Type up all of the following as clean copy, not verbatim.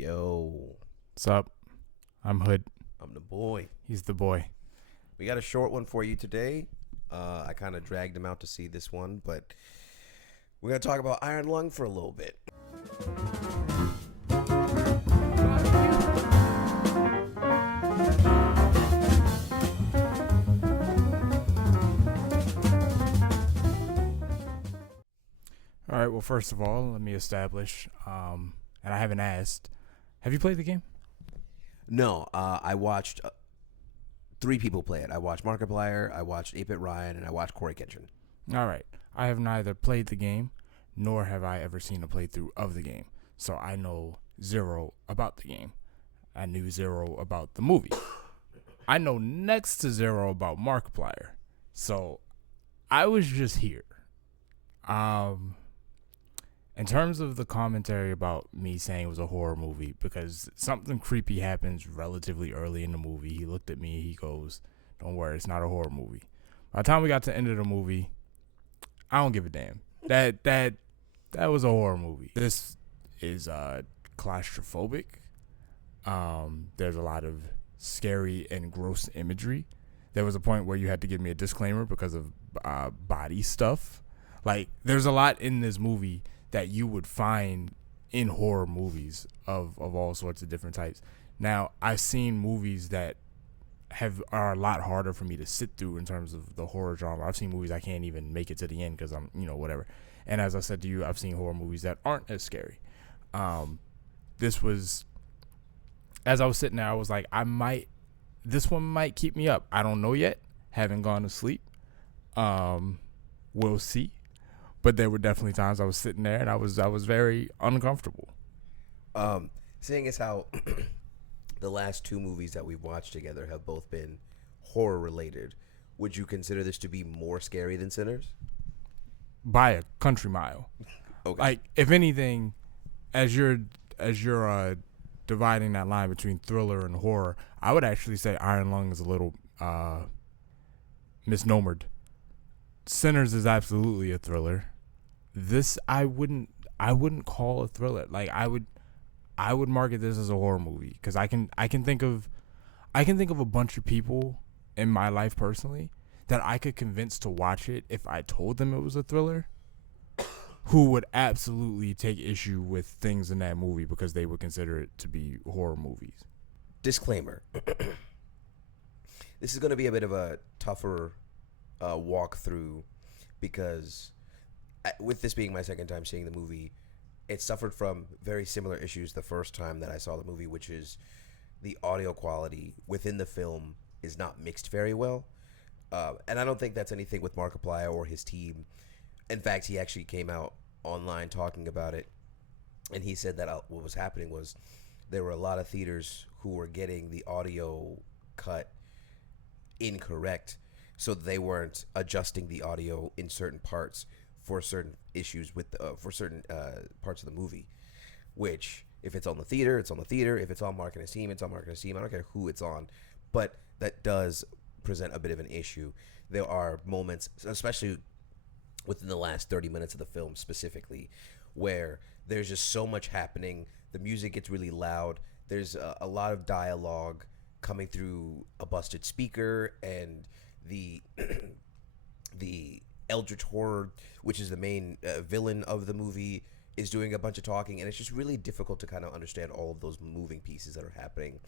Yo, What's up? I'm Hood. I'm the boy. He's the boy. We got a short one for you today. I kind of dragged him out to see this one, but we're going to talk about Iron Lung for a little bit. All right. Well, first of all, let me establish, and I haven't asked, have you played the game? No, I watched three people play it. I watched Markiplier, I watched 8-Bit Ryan, and I watched Corey Kitchen. All right. I have neither played the game, nor have I ever seen a playthrough of the game. So I know zero about the game. I knew zero about the movie. I know next to zero about Markiplier. So I was just here. In terms of the commentary about me saying it was a horror movie, because something creepy happens relatively early in the movie. He looked at me, he goes, "Don't worry, it's not a horror movie." By the time we got to the end of the movie, I don't give a damn. That was a horror movie. This is claustrophobic. There's a lot of scary and gross imagery. There was a point where you had to give me a disclaimer because of body stuff. Like, there's a lot in this movie that you would find in horror movies of all sorts of different types. Now, I've seen movies that are a lot harder for me to sit through in terms of the horror genre. I've seen movies I can't even make it to the end because I'm, whatever. And as I said to you, I've seen horror movies that aren't as scary. This was, as I was sitting there, I was like, this one might keep me up. I don't know yet. Haven't gone to sleep. We'll see. But there were definitely times I was sitting there and I was very uncomfortable. Seeing as how the last two movies that we've watched together have both been horror related, would you consider this to be more scary than Sinners? By a country mile. Okay. Like, if anything, as you're dividing that line between thriller and horror, I would actually say Iron Lung is a little misnomered. Sinners is absolutely a thriller. This I wouldn't call a thriller. Like, I would market this as a horror movie because I can think of a bunch of people in my life personally that I could convince to watch it if I told them it was a thriller, who would absolutely take issue with things in that movie because they would consider it to be horror movies. Disclaimer. This is going to be a bit of a tougher walkthrough because with this being my second time seeing the movie, it suffered from very similar issues the first time that I saw the movie, which is the audio quality within the film is not mixed very well. And I don't think that's anything with Markiplier or his team. In fact, he actually came out online talking about it, and he said that what was happening was there were a lot of theaters who were getting the audio cut incorrect, so they weren't adjusting the audio in certain parts for certain issues with for certain parts of the movie. Which, if it's on the theater, it's on the theater. If it's on Mark and his team, it's on Mark and his team. I don't care who it's on, but that does present a bit of an issue. There are moments, especially within the last 30 minutes of the film specifically, where there's just so much happening. The music gets really loud. There's a lot of dialogue coming through a busted speaker, and the Eldritch Horror, which is the main villain of the movie, is doing a bunch of talking, and it's just really difficult to kind of understand all of those moving pieces that are happening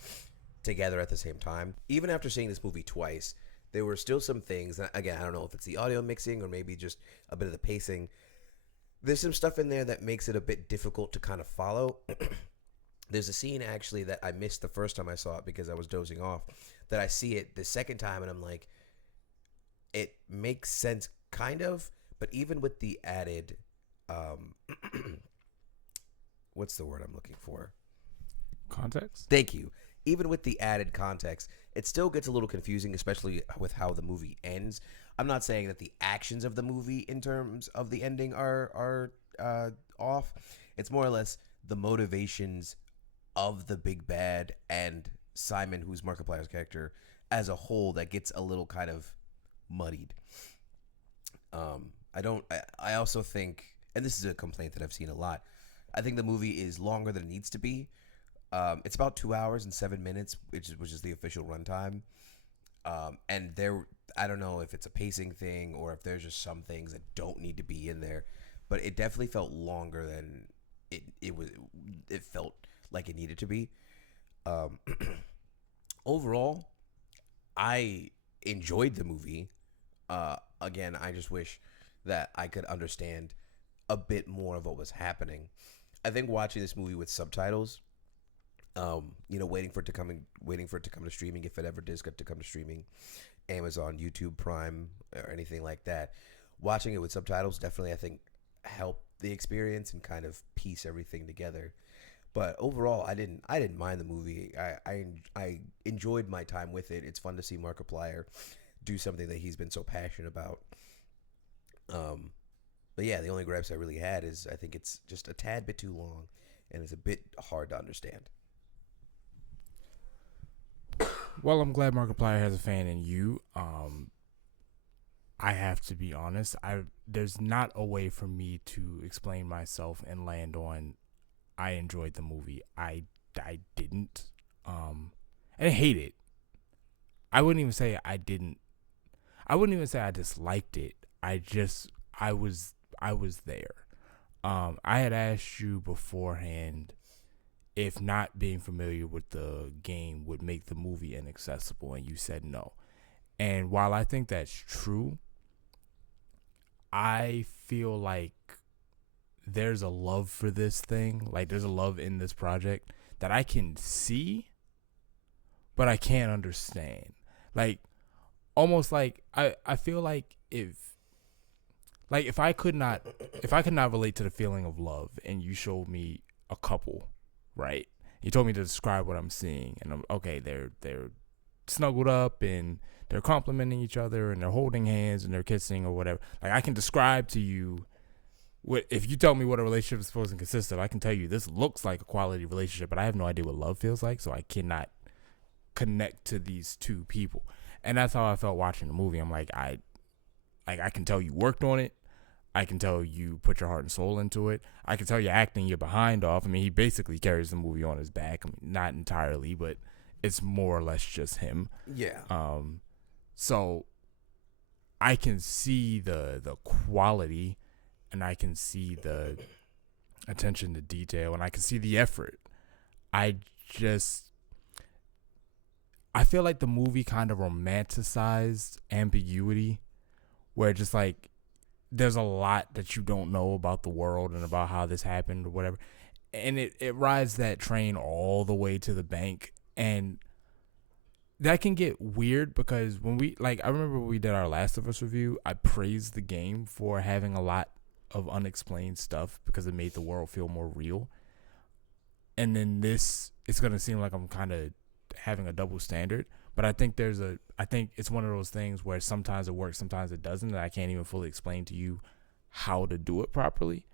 together at the same time. Even after seeing this movie twice, there were still some things, and again, I don't know if it's the audio mixing or maybe just a bit of the pacing. There's some stuff in there that makes it a bit difficult to kind of follow. There's a scene actually that I missed the first time I saw it because I was dozing off, that I see it the second time and I'm like, it makes sense kind of, but even with the added what's the word I'm looking for? Context? Thank you. Even with the added context, it still gets a little confusing, especially with how the movie ends. I'm not saying that the actions of the movie in terms of the ending are off. It's more or less the motivations of the big bad and Simon, who's Markiplier's character, as a whole that gets a little kind of muddied. I also think, and this is a complaint that I've seen a lot, I think the movie is longer than it needs to be. It's about 2 hours and 7 minutes, which is the official runtime. And there, I don't know if it's a pacing thing or if there's just some things that don't need to be in there, but it definitely felt longer than it was. It felt like it needed to be. Um, Overall, I enjoyed the movie. Again, I just wish that I could understand a bit more of what was happening. I think watching this movie with subtitles, waiting for it to come to streaming if it ever does get to come to streaming, Amazon, YouTube Prime, or anything like that. Watching it with subtitles definitely, I think, helped the experience and kind of piece everything together. But overall, I didn't mind the movie. I enjoyed my time with it. It's fun to see Markiplier do something that he's been so passionate about. Um, but yeah, the only gripes I really had is I think it's just a tad bit too long, and it's a bit hard to understand. Well, I'm glad Markiplier has a fan in you. I have to be honest. I There's not a way for me to explain myself and land on I enjoyed the movie. I didn't. I didn't hate it. I wouldn't even say I didn't. I wouldn't even say I disliked it. I was there. I had asked you beforehand if not being familiar with the game would make the movie inaccessible, and you said no. And while I think that's true, I feel like there's a love for this thing, like there's a love in this project that I can see, but I can't understand. Like almost like I feel like if I could not relate to the feeling of love and you showed me a couple, right? You told me to describe what I'm seeing and I'm okay, they're snuggled up and they're complimenting each other and they're holding hands and they're kissing or whatever. Like I can describe to you what if you tell me what a relationship is supposed to consist of, I can tell you this looks like a quality relationship, but I have no idea what love feels like, so I cannot connect to these two people. And that's how I felt watching the movie. I'm like I can tell you worked on it. I can tell you put your heart and soul into it. I can tell you're acting your behind off. I mean, he basically carries the movie on his back. I mean, not entirely, but it's more or less just him. Yeah. So I can see the quality, and I can see the attention to detail, and I can see the effort. I feel like the movie kind of romanticized ambiguity, where just like there's a lot that you don't know about the world and about how this happened or whatever. And it rides that train all the way to the bank. And that can get weird because I remember when we did our Last of Us review, I praised the game for having a lot of unexplained stuff because it made the world feel more real. And then it's going to seem like I'm kind of having a double standard. But I think it's one of those things where sometimes it works, sometimes it doesn't, and I can't even fully explain to you how to do it properly.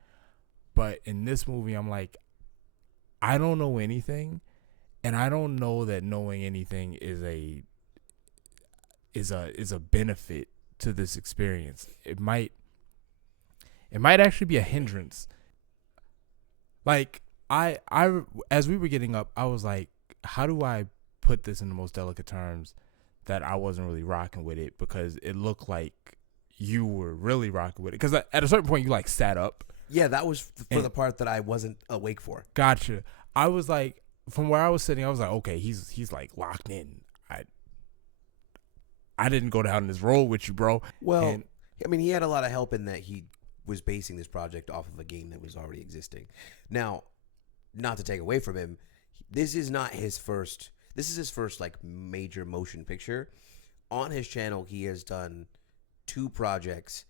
But in this movie, I'm like, I don't know anything, and I don't know that knowing anything is a benefit to this experience. It might actually be a hindrance. Like I as we were getting up, I was like, how do I put this in the most delicate terms that I wasn't really rocking with it, because it looked like you were really rocking with it. Because at a certain point, you like sat up. Yeah, that was for the part that I wasn't awake for. Gotcha. I was like, from where I was sitting, I was like, okay, he's like locked in. I didn't go down this road with you, bro. Well, I mean, he had a lot of help in that he was basing this project off of a game that was already existing. Now, not to take away from him, this is not his first. This is his first like major motion picture. On his channel, he has done 2 projects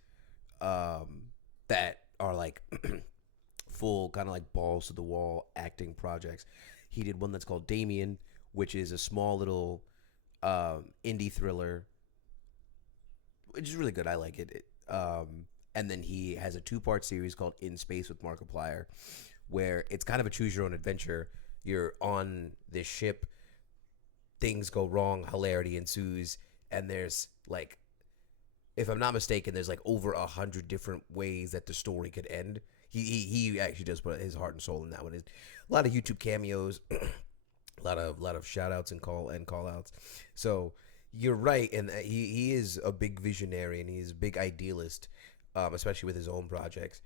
that are like full kind of like balls to the wall acting projects. He did one that's called Damien, which is a small little indie thriller, which is really good. I like it. And then he has a 2-part series called In Space with Markiplier, where it's kind of a choose your own adventure. You're on this ship, things go wrong, hilarity ensues, and there's like, if I'm not mistaken, there's like over 100 different ways that the story could end. He actually does put his heart and soul in that one. A lot of YouTube cameos. A lot of shout outs and call outs. So you're right, and he is a big visionary and he's a big idealist, especially with his own projects.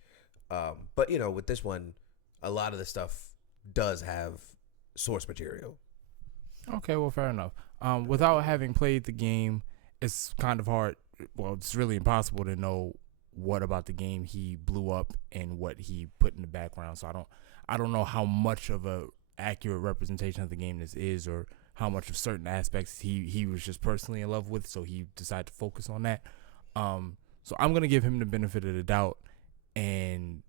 But with this one, a lot of the stuff does have source material. Okay, well, fair enough. Without having played the game, it's kind of hard. Well, it's really impossible to know what about the game he blew up and what he put in the background. So I don't know how much of a accurate representation of the game this is, or how much of certain aspects he was just personally in love with, so he decided to focus on that. So I'm gonna give him the benefit of the doubt and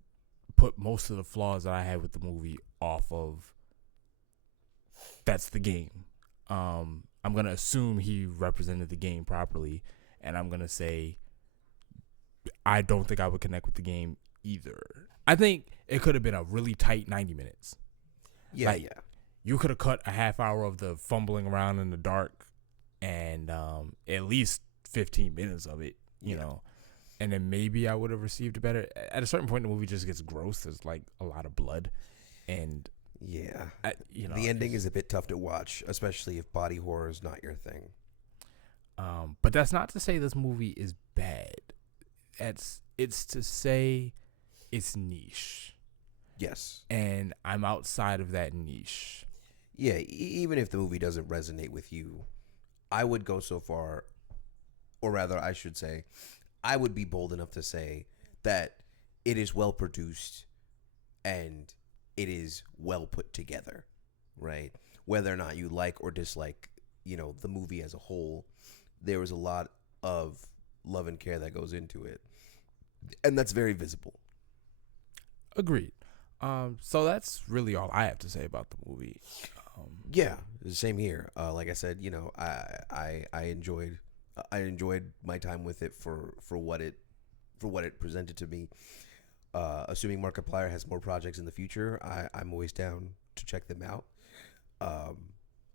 put most of the flaws that I had with the movie off of that's the game. I'm gonna assume he represented the game properly, and I'm gonna say I don't think I would connect with the game either. I think it could have been a really tight 90 minutes. Yeah, Like, yeah. You could have cut a half hour of the fumbling around in the dark and at least 15 minutes of it, you know. And then maybe I would have received it better. At a certain point, the movie just gets gross. There's like a lot of blood. And, Yeah. the ending is a bit tough to watch, especially if body horror is not your thing. But that's not to say this movie is bad. It's to say it's niche. Yes. And I'm outside of that niche. Yeah, even if the movie doesn't resonate with you, I would go so far, or rather, I should say, I would be bold enough to say that it is well produced and it is well put together, right? Whether or not you like or dislike, the movie as a whole, there is a lot of love and care that goes into it, and that's very visible. Agreed. So that's really all I have to say about the movie. Yeah, same here. Like I said, I enjoyed my time with it for what it presented to me. Assuming Markiplier has more projects in the future, I'm always down to check them out.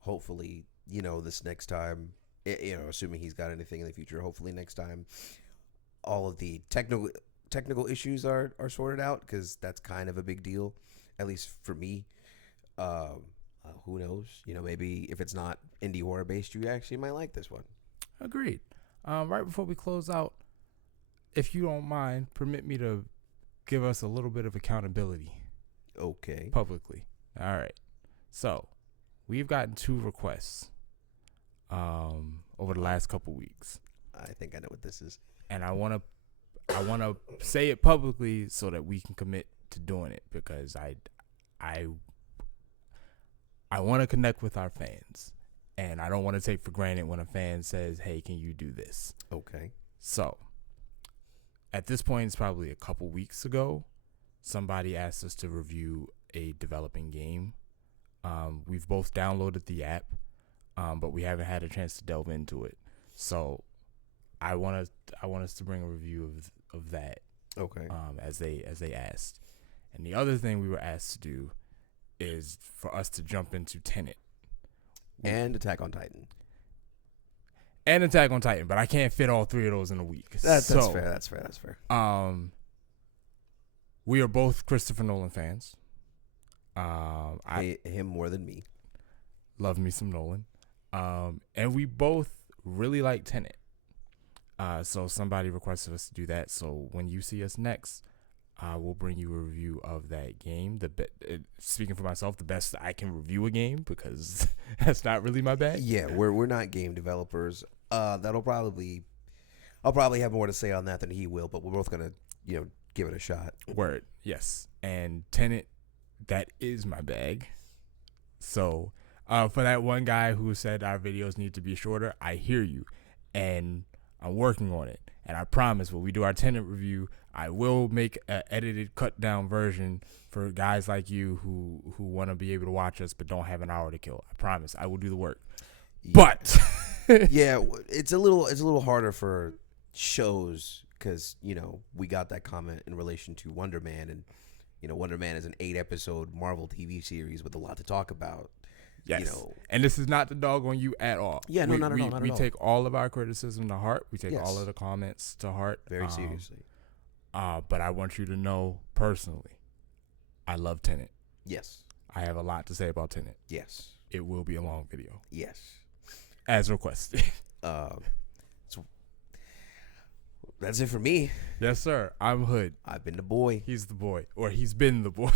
Hopefully, this next time, assuming he's got anything in the future, hopefully next time, all of the technical issues are sorted out, because that's kind of a big deal, at least for me. Who knows? Maybe if it's not indie horror based, you actually might like this one. Agreed. Right before we close out, if you don't mind, permit me to give us a little bit of accountability Okay. publicly. All right. So we've gotten 2 requests over the last couple weeks, I think I know what this is. and I want to say it publicly so that we can commit to doing it, because I want to connect with our fans, and I don't want to take for granted when a fan says, "Hey, can you do this?" Okay. So, at this point, it's probably a couple weeks ago, somebody asked us to review a developing game. We've both downloaded the app, but we haven't had a chance to delve into it. So, I want us to bring a review of that. Okay. As they asked, and the other thing we were asked to do is for us to jump into Tenet And Attack on Titan. and Attack on Titan, but I can't fit all 3 of those in a week. That's fair. That's fair. We are both Christopher Nolan fans. I Him more than me. love me some Nolan. And we both really like Tenet. So somebody requested us to do that. So when you see us next, we'll bring you a review of that game. Speaking for myself, the best I can review a game, because that's not really my bag. Yeah, we're not game developers. I'll probably have more to say on that than he will, but we're both gonna give it a shot. Word, yes. And Tenet, that is my bag. So for that one guy who said our videos need to be shorter, I hear you, and I'm working on it. And I promise when we do our Tenet review, I will make an edited, cut down version for guys like you who want to be able to watch us but don't have an hour to kill. I promise I will do the work. Yeah. But Yeah, it's a little harder for shows, because we got that comment in relation to Wonder Man, and Wonder Man is an 8-episode Marvel TV series with a lot to talk about. yes, and this is not the dog on you at all. Yeah, no, not at all. We take all of our criticism to heart. We take Yes. all of the comments to heart. Very seriously. But I want you to know personally, I love Tenet. Yes. I have a lot to say about Tenet. Yes. it will be a long video. Yes. As requested. So that's it for me. Yes, sir. I'm Hood. I've been the boy. He's the boy. Or he's been the boy.